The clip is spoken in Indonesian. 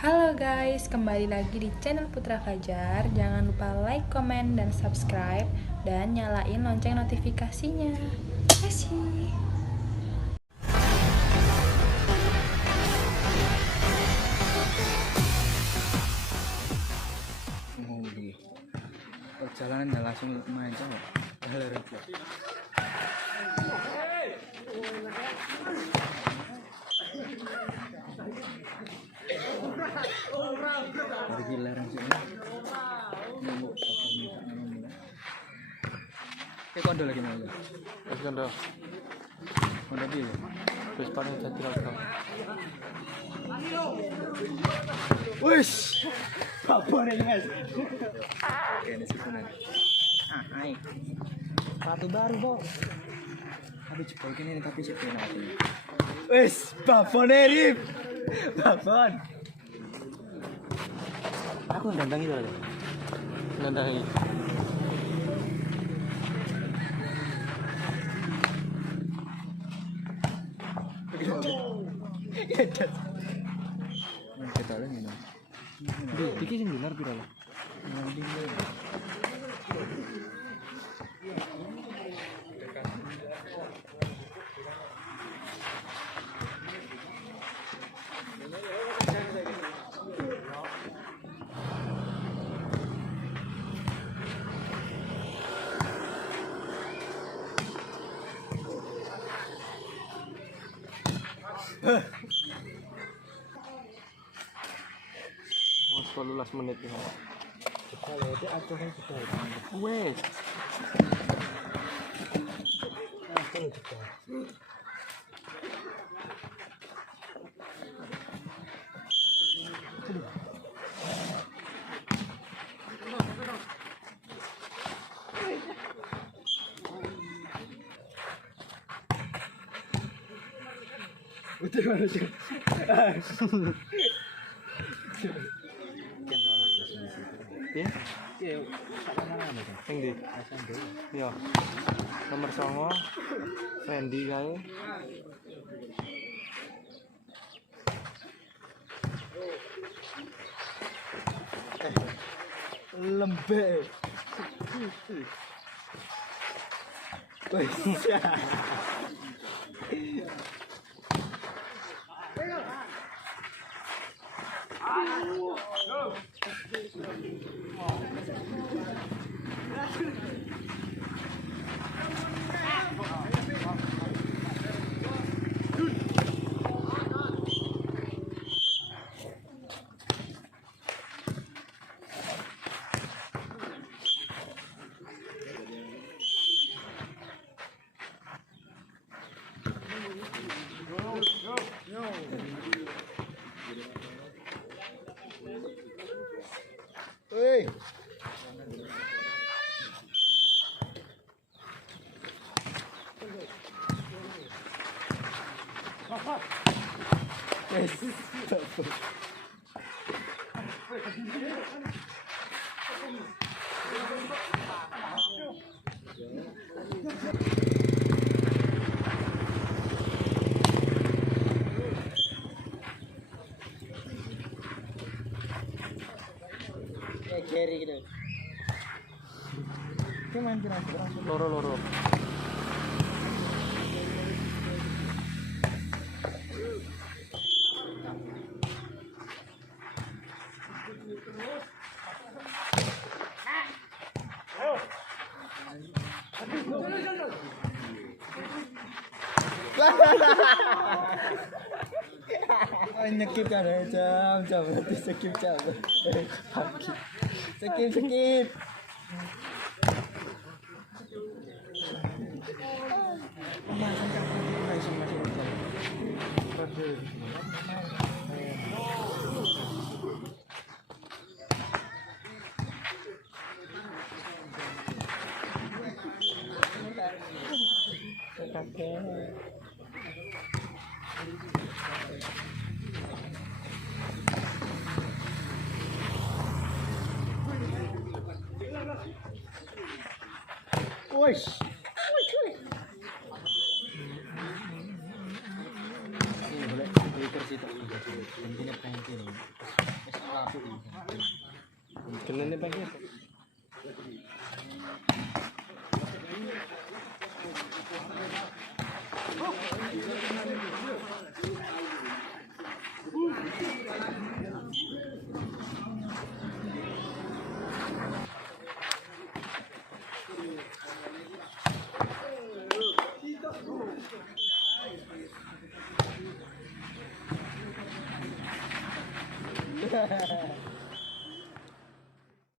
Halo guys, kembali lagi di channel Putra Fajar. Jangan lupa like, komen, dan subscribe, dan nyalain lonceng notifikasinya. Terima kasih. Perjalanan langsung main coba. Pergi larang sini. Kondo lagi mau. Kondo. Kondo dia. Terus paling jadi lagi. Wis. Apa nih, Mas? Oke, ini sebenarnya. Hai. Sepatu baru, Bos. Tapi jebol ini tapi sebenarnya. Wis, babon Rip. Babon. Aku ndandangi lho. Ndandangi. Kita lagi nih. Iki sing bener pira lho? Mau 12 menit ya. Kalau dia aturan juga. Wes. Udah mana sih? Ya. Iya, sama mana tuh? Sing ndi? Iya. Nomor 9 Fendi kae. Lembek. Wes. Hey. Yes. Kiri gitu. Cuman kira-kira Loro-loro. Nyekip kan jam berarti skip jam. Skip. Wes. Ini boleh kursi tak? Intinya pengen ini. Wis rapi iki. Kenene pengen. Hahaha.